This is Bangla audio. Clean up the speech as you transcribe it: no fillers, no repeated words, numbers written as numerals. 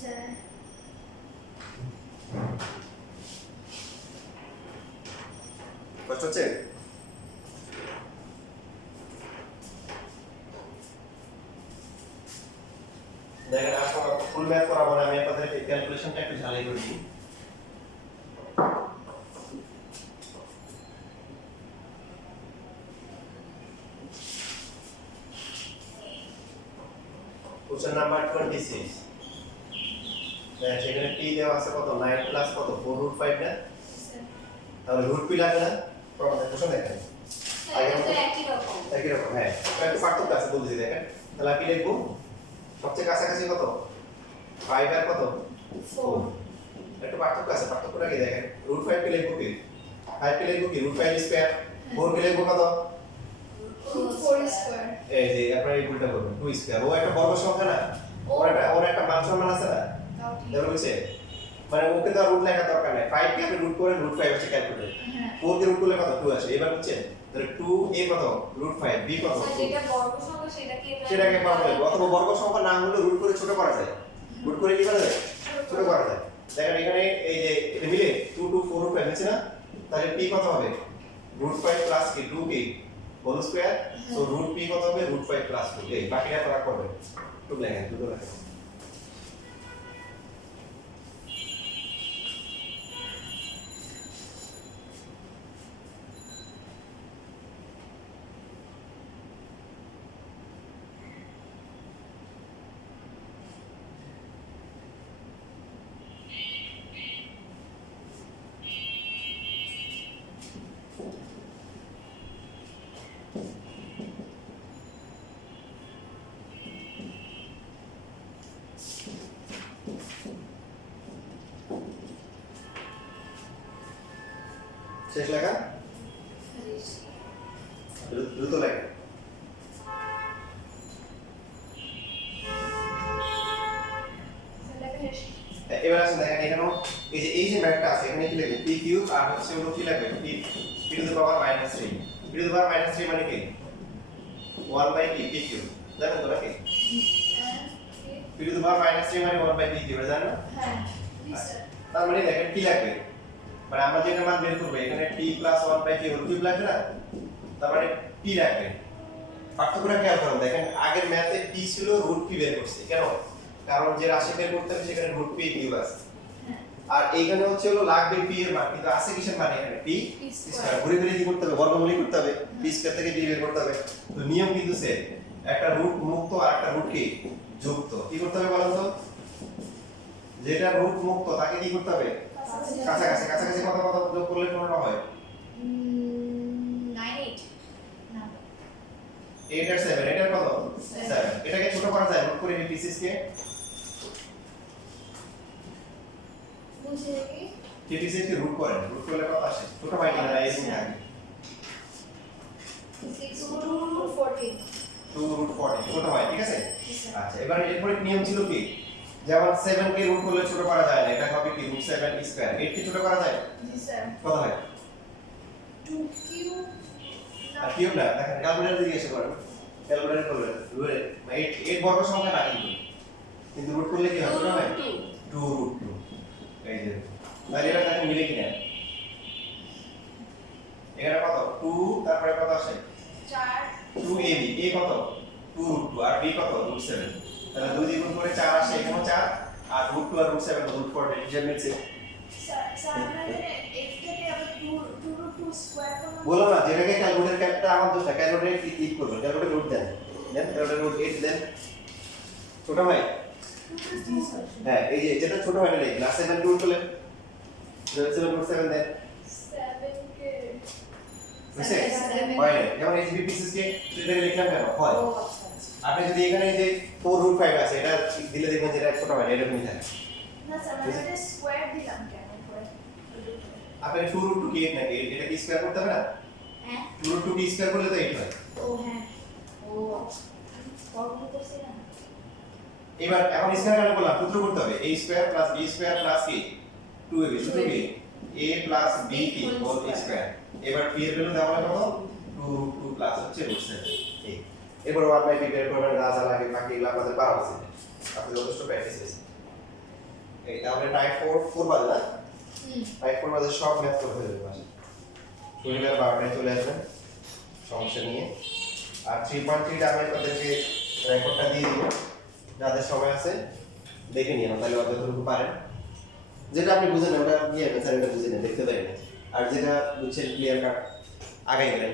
স্যার। কষ্ট হচ্ছে? দেখেন আসলে ফুল ম্যাথ করাবো না, আমি আপনাদের ক্যালকুলেশনটা একটু ঝালাই করে দিই। কোশ্চেন নাম্বার 26, সেখানে p দেওয়া আছে কত, 9 প্লাস কত 4√5 না, তাহলে রুট p লাগে না প্রমাণে কোশ্চেন দেখেন এটা তো একই রকম। হ্যাঁ, একটু পার্থক্য আছে বলছি দেখেন। তাহলে কি লিখবো, সবচেয়ে কাছাকাছি কত 5 আর কত 4, একটু পার্থক্য আছে, পার্থক্যটা কি দেখেন, √5 কে লিখবো কি 5 কে লিখবো কি √5 স্কয়ার, 4 কে লিখবো কত √4 স্কয়ার। এই যে আপনারা এই উল্টা করবেন 2 স্কয়ার, ও একটা বর্গ সংখ্যা না, ওর একটা মান সম্মান আছে না, দেখো বুঝছে, মানে ওকে তো রুট লেখা দরকার নাই, 5 কে আপনি রুট করে √5 আসে ক্যালকুলেট, 4 কে রুট করলে কত 2 আসে, এবার বুঝছে, তাহলে 2 এ কত √5, b কত, যেটা বর্গ সংখ্যা সেটাকে পাবো, অথবা বর্গ সংখ্যা না হলে রুট করে ছোট করা যায়, রুট করে কি করা যায় ছোট করা যায়। দেখেন এখানে এই যে এটা মিলে 2 2 4 5 আছে না, তাহলে p কত হবে √5 প্লাস কি 2 কি হোল স্কয়ার, সো √p কত হবে √5 প্লাস 2, এই বাকিটা পড়া করবে একটু লেখেন দুটো লেখেন। শেষ লেখা, দ্রুত লেখা। এবার আসেন দেখেন এখানে এই যে ম্যাথটা আছে, এখানে কি লিখবে p কিউব আর হচ্ছে হলো কি লিখবে p to the power -3, p to the power -3 মানে কি 1 বাই p কিউব, জানেন তো নাকি p টু দ্য পাওয়ার -3 মানে 1 বাই p কিউব, জানেন না? হ্যাঁ স্যার। তার মানে দেখেন কি লাগবে, মানে আমরা যেটা মান বের করব এখানে p 1 by p whole cube লাগবে না, তার মানে p লাগবে। পার্থক্যটা খেয়াল করুন, দেখেন আগের ম্যাথে p ছিল √p বের করছি, কেন, কারণ যে রাশি বের করতে হবে সেখানে √p কিউব আছে, আর এইখানে হচ্ছে হলো লাগবে p এর মান, কিন্তু আছে কিসের মান এখানে p স্কয়ার, ঘুরে ঘুরে কি করতে হবে বর্গমূল করতে হবে, p স্কয়ার থেকে p বের করতে হবে, তো নিয়ম কিন্তু সেম, একটা রুট মুক্ত আর একটা রুট কি যুক্ত, কি করতে হবে বলেন তো, যেটা রুট মুক্ত তাকে কি করতে হবে কাছাকাছি, কাছাকাছি কত কত যোগ করলে কোনটা হয় 9 8 না 8 আর 7, এটার কত 7, এটাকে ছোট করা যায় রুট করে এই পিসিস কে, বুঝে কি পিসিস কে রুট করেন, রুট করলে কত আসে ছোট হয় কিনা এই রুট থাকে 6 √14 2√40 ছোট হয়, ঠিক আছে। আচ্ছা এবার এরপরে নিয়ম ছিল কি, যেমন 7 কে রুট করলে ছোট করা যায় না, এটা হবে কি √7 স্কয়ার, 8 কে ছোট করা যায় জি স্যার। কত হয় 2 কিউব আর কিউব না, দেখেন ক্যালকুলেটর দিয়ে এসে করেন, ক্যালকুলেটর করলে 8 বর্গ সংখ্যা না কিন্তু রুট করলে কি হয় ছোট হয় 2√2, এই যে তাহলে এটা দেখেন মিলে কিনা, এখানে কত 2 তারপরে কত আসে 4 2ab, a কত 2√2 আর b কত √7, তাহলে 2 দ্বিগুণ করে 4 আসে, এখানেও 4 আর √2 আর √7 √4 হিসাব মিলছে। স্যার আমাদের এর থেকে আবার 2 স্কয়ার করব, বলো না যেটাকে ক্যালকুলেটর ক্যালটা আমার দোষটা, ক্যালকুলেটর ক্লিক করবেন, ক্যালকুলেটর রুট দেন ক্যালকুলেটর রুট 8 দেন, ছোট হয় হ্যাঁ, এই যে যেটা ছোট হয় না লিখলে 7 রুট করলে 7 রুট 7 দেন 7 কে বুঝছে হয় না, যেমন এই জিবি পিসিস কে সেটাকে লিখলাম কেন হয়, ও আচ্ছা আপনি যদি এখানে এই যে 4√5 আছে এটা দিলে দেখবেন যেটা ছোট হয় না, এরকমই থাকে না স্যার মানে এটা স্কয়ার দিলাম কেন করে, আপনি 2√2 কি 8 নাকি, এটা কি স্কয়ার করতে হবে না, হ্যাঁ 2√2 কি স্কয়ার করলে তো 8 হয়। ও হ্যাঁ ও বর্গ করছি না, এবার এখন স্কয়ার কেন করলাম, সূত্র করতে হবে a square plus b square plus কি 2ab, সূত্র কি a প্লাস b কি হোল স্কয়ার, এবার p এর ভ্যালু দেওয়া হলো কত 2√2 প্লাস হচ্ছে √7, এই এবার 1/p বের করবেন, রাজা লাগে বাকি এগুলো আপনাদের পারা আছে, আপনি যথেষ্ট প্র্যাকটিস হয়েছে। এই তাহলে টাইপ 4 বাজে না হুম টাইপ 4 বাজে সব ম্যাথ করে ফেলবে বাসে শনিবার 12টায় চলে আসবেন সমস্যা নিয়ে আর 3.3 আমি আপনাদেরকে রেকর্ডটা দিয়ে দিব যাদের সময় আছে দেখে নিয়ে তাহলে যতটুকু পারেন যেটা আপনি বুঝেন ওটা নিয়ে স্যার এটা বুঝে নেন দেখতে দেয় না আর যেটা বুঝছেন ক্লিয়ার কাট আগাই গেলেন